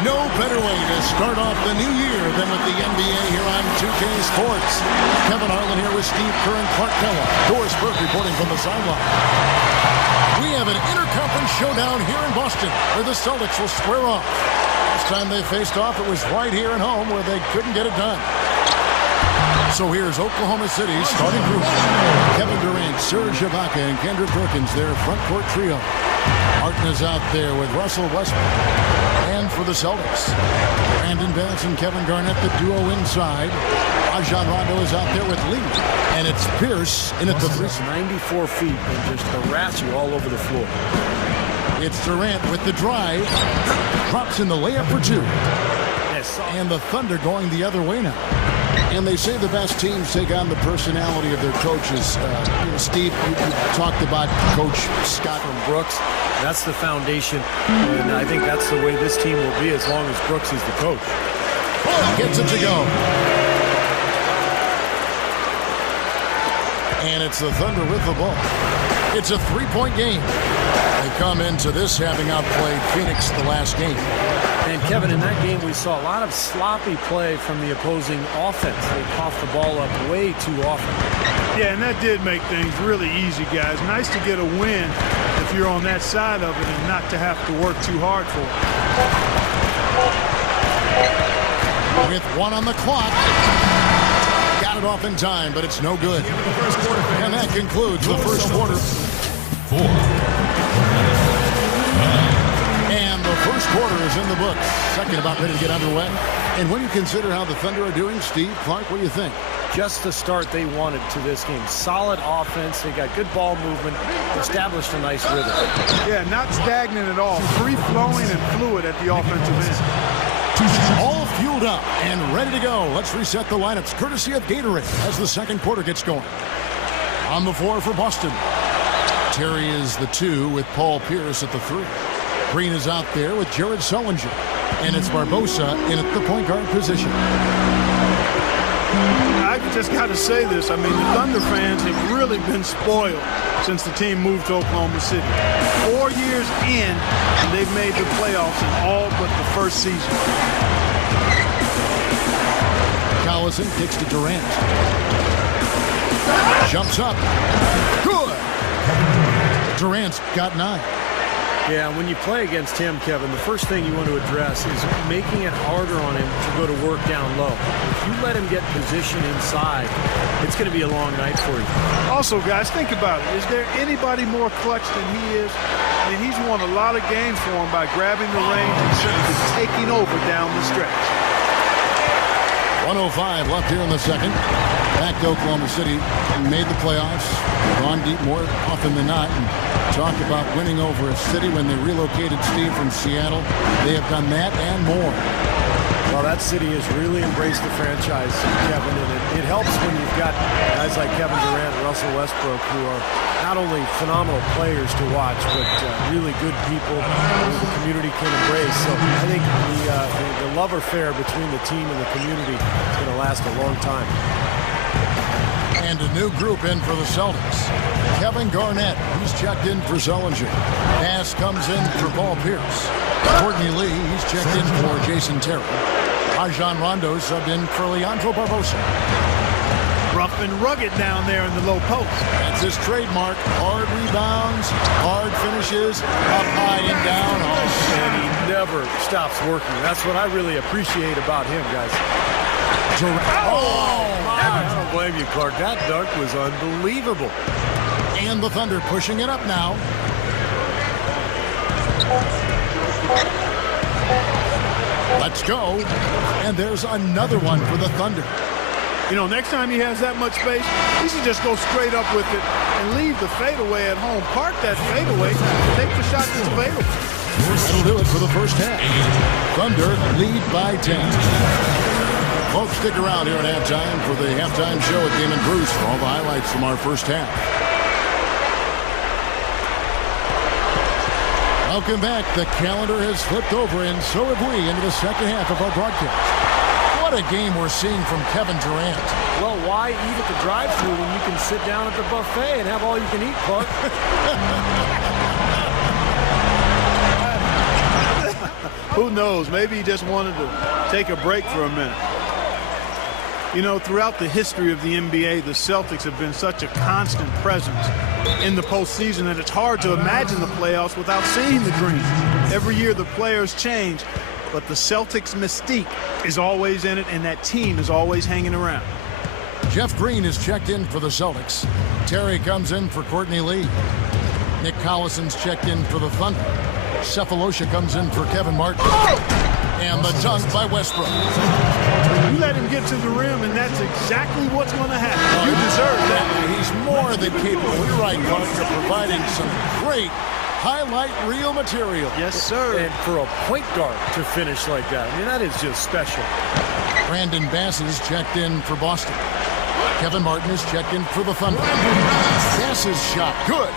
No better way to start off the new year than with the NBA here on 2K Sports. Kevin Harlan here with Steve Kerr and Clark Kellogg. Doris Burke reporting from the sideline. We have an interconference showdown here in Boston where the Celtics will square off. Last time they faced off, it was right here at home where they couldn't get it done. So here's Oklahoma City's starting group. Kevin Durant, Serge Ibaka, and Kendrick Perkins, their front court trio. Martin is out there with Russell Westbrook. And for the Celtics, Brandon Bass and Kevin Garnett, the duo inside. Rajon Rondo is out there with Lee. And it's Pierce in at the three. 94 feet and just harass you all over the floor. It's Durant with the drive. Drops in the layup for two. And the Thunder going the other way now. And they say the best teams take on the personality of their coaches. Steve, you talked about Coach Scott from Brooks. That's the foundation. And I think that's the way this team will be as long as Brooks is the coach. Gets it to go. And it's the Thunder with the ball. It's a three-point game. They come into this having outplayed Phoenix the last game. And Kevin, in that game, we saw a lot of sloppy play from the opposing offense. They coughed the ball up way too often. Yeah, and that did make things really easy, guys. Nice to get a win if you're on that side of it and not to have to work too hard for it. With one on the clock. Got it off in time, but it's no good. And that concludes the first quarter. And the first quarter is in the books. Second about ready to get underway. And when you consider how the Thunder are doing, Steve, Clark, what do you think? Just the start they wanted to this game. Solid offense. They got good ball movement. Established a nice rhythm. Yeah, not stagnant at all. Free-flowing and fluid at the offensive end. All fueled up and ready to go. Let's reset the lineups courtesy of Gatorade as the second quarter gets going. On the floor for Boston. Terry is the 2 with Paul Pierce at the 3. Green is out there with Jared Sullinger. And it's Barbosa in at the point guard position. I just got to say this. I mean, the Thunder fans have really been spoiled since the team moved to Oklahoma City. 4 years in, and they've made the playoffs in all but the first season. Collison kicks to Durant. Jumps up. Good. Durant's got 9. Yeah, when you play against him, Kevin, the first thing you want to address is making it harder on him to go to work down low. If you let him get position inside, it's going to be a long night for you. Also, guys, think about it. Is there anybody more clutch than he is? I mean, he's won a lot of games for him by grabbing the range and simply taking over down the stretch. 1:05 left here in the second. Back to Oklahoma City. Made the playoffs. Gone deep more often than not. And talk about winning over a city when they relocated Steve from Seattle. They have done that and more. Well, that city has really embraced the franchise, Kevin, and it helps when you've got guys like Kevin Durant and Russell Westbrook who are not only phenomenal players to watch, but really good people who the community can embrace. So I think the love affair between the team and the community is going to last a long time. And a new group in for the Celtics. Kevin Garnett, he's checked in for Sullinger. Bass comes in for Paul Pierce. Courtney Lee, he's checked in for Jason Terry. Rajon Rondo subbed in for Leandro Barbosa. Rough and rugged down there in the low post. That's his trademark. Hard rebounds, hard finishes, up high and down. And he never stops working. That's what I really appreciate about him, guys. I don't blame you, Clark. That dunk was unbelievable. And the Thunder pushing it up now. Let's go. And there's another one for the Thunder. You know, next time he has that much space, he should just go straight up with it and leave the fadeaway at home. Park that fadeaway, take the shot that's available. That'll do it for the first half. Thunder lead by 10. Folks, stick around here at halftime for the halftime show at Damon Bruce for all the highlights from our first half. Welcome back. The calendar has flipped over, and so have we, into the second half of our broadcast. What a game we're seeing from Kevin Durant. Well, why eat at the drive-thru when you can sit down at the buffet and have all you can eat, Clark? Who knows? Maybe he just wanted to take a break for a minute. You know, throughout the history of the NBA, the Celtics have been such a constant presence in the postseason that it's hard to imagine the playoffs without seeing the green. Every year the players change, but the Celtics mystique is always in it, and that team is always hanging around. Jeff Green is checked in for the Celtics. Terry comes in for Courtney Lee. Nick Collison's checked in for the Thunder. Cephalosha comes in for Kevin Martin. And the dunk by Westbrook. You let him get to the rim, and that's exactly what's going to happen. You deserve that. He's more than capable. You're right, Clark. You're providing some great highlight reel material. Yes, sir. And for a point guard to finish like that, I mean, that is just special. Brandon Bass is checked in for Boston. Kevin Martin is checked in for the Thunder. Bass's shot, good.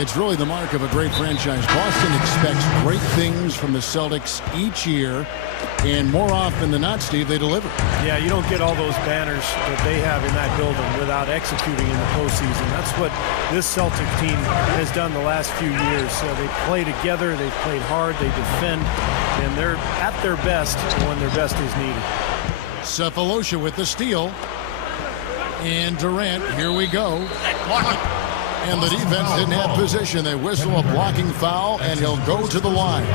It's really the mark of a great franchise. Boston expects great things from the Celtics each year, and more often than not, Steve, they deliver. Yeah, you don't get all those banners that they have in that building without executing in the postseason. That's what this Celtic team has done the last few years. They play together, they played hard, they defend, and they're at their best when their best is needed. Cephalosha with the steal. And Durant, here we go. And the defense didn't have position. They whistle a blocking foul, and he'll go to the line.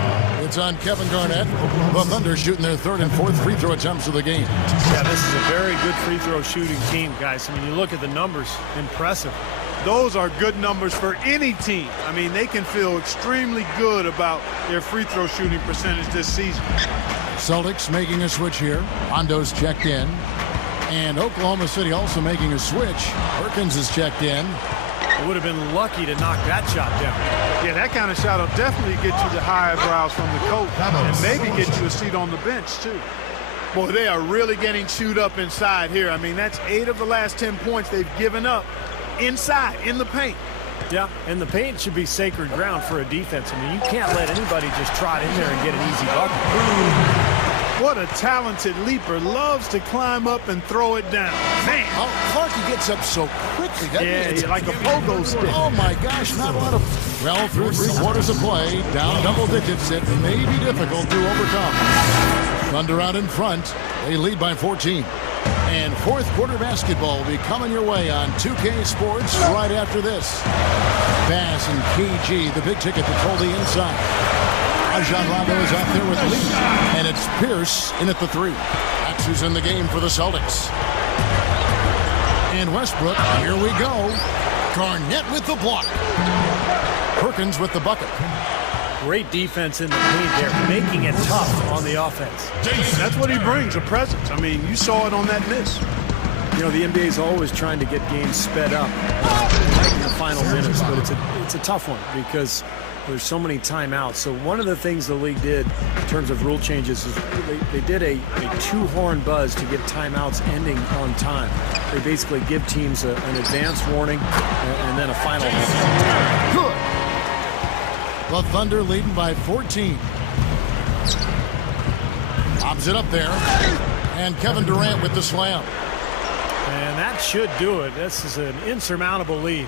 It's on Kevin Garnett. The Thunder shooting their third and fourth free throw attempts of the game. Yeah, this is a very good free throw shooting team, guys. I mean, you look at the numbers, impressive. Those are good numbers for any team. I mean, they can feel extremely good about their free throw shooting percentage this season. Celtics making a switch here. Hondo's checked in. And Oklahoma City also making a switch. Perkins is checked in. Would have been lucky to knock that shot down. Yeah, that kind of shot will definitely get you the high eyebrows from the coach and maybe get you a seat on the bench, too. Boy, they are really getting chewed up inside here. I mean, that's 8 of the last 10 points they've given up inside, in the paint. Yeah, and the paint should be sacred ground for a defense. I mean, you can't let anybody just trot in there and get an easy bucket. What a talented leaper. Loves to climb up and throw it down. Man. Oh, Clark, he gets up so quickly. Yeah, like a pogo stick. Oh, my gosh, not a lot of... Well, through 3/4 of play, down double digits, it may be difficult to overcome. Thunder out in front. They lead by 14. And fourth quarter basketball will be coming your way on 2K Sports right after this. Bass and KG, the big ticket, patrol the inside. Rajon Rondo is out there with Lee. And it's Pierce in at the 3. That's who's in the game for the Celtics. And Westbrook, here we go. Garnett with the block. Perkins with the bucket. Great defense in the paint there, making it tough on the offense. That's what he brings, a presence. I mean, you saw it on that miss. You know, the NBA is always trying to get games sped up in the final minutes, but it's a tough one because there's so many timeouts. So one of the things the league did in terms of rule changes is they did a 2-horn buzz to get timeouts ending on time. They basically give teams an advance warning and then a final horn. Good. The Thunder leading by 14. Lobs it up there. And Kevin Durant with the slam. And that should do it. This is an insurmountable lead.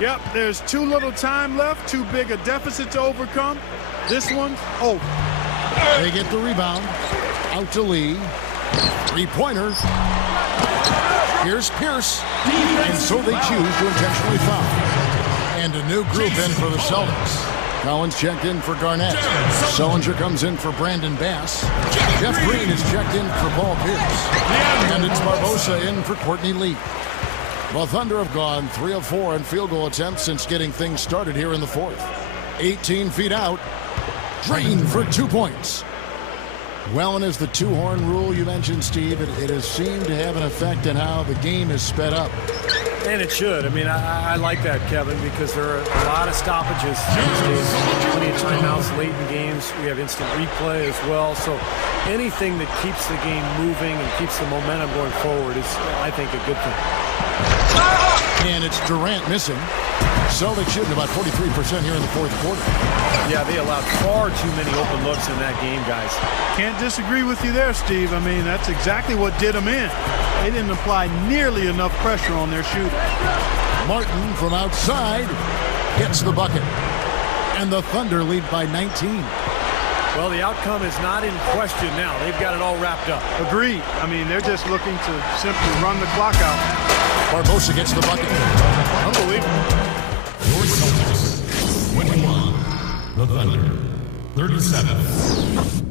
Yep, there's too little time left, too big a deficit to overcome. This one's over. They get the rebound. Out to Lee. 3-pointer. Here's Pierce. And so they choose to intentionally foul. And a new group in for the Celtics. Collins checked in for Garnett. Sullinger comes in for Brandon Bass. Jeff Green is checked in for Paul Pierce. And it's Barbosa in for Courtney Lee. The Thunder have gone 3 of 4 in field goal attempts since getting things started here in the fourth. 18 feet out. Drained for 2 points. Well, and as the 2-horn rule you mentioned, Steve, it has seemed to have an effect on how the game is sped up. And it should. I mean, I like that, Kevin, because there are a lot of stoppages these days. Plenty of timeouts late in games. We have instant replay as well. So anything that keeps the game moving and keeps the momentum going forward is, I think, a good thing. And it's Durant missing. Celtics shooting about 43% here in the fourth quarter. Yeah, they allowed far too many open looks in that game, guys. Can't disagree with you there, Steve. I mean, that's exactly what did them in. They didn't apply nearly enough pressure on their shooting. Martin from outside gets the bucket. And the Thunder lead by 19. Well, the outcome is not in question now. They've got it all wrapped up. Agreed. I mean, they're just looking to simply run the clock out. Barbosa gets the bucket. Unbelievable. Your Celtics, 21. The Thunder, 37.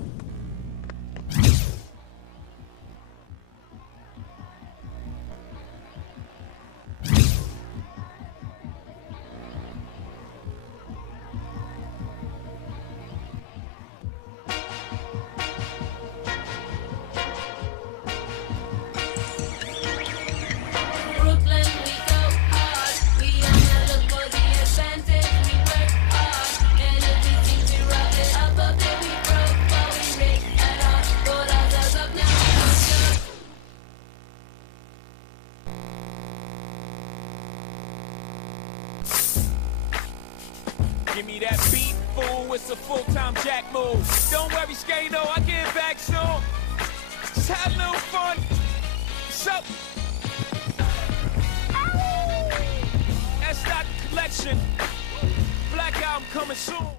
Give me that beat, fool. It's a full-time jack move. Don't worry, Skano, I'll get back soon. Just have a little fun. What's up? That's not collection. Black album coming soon.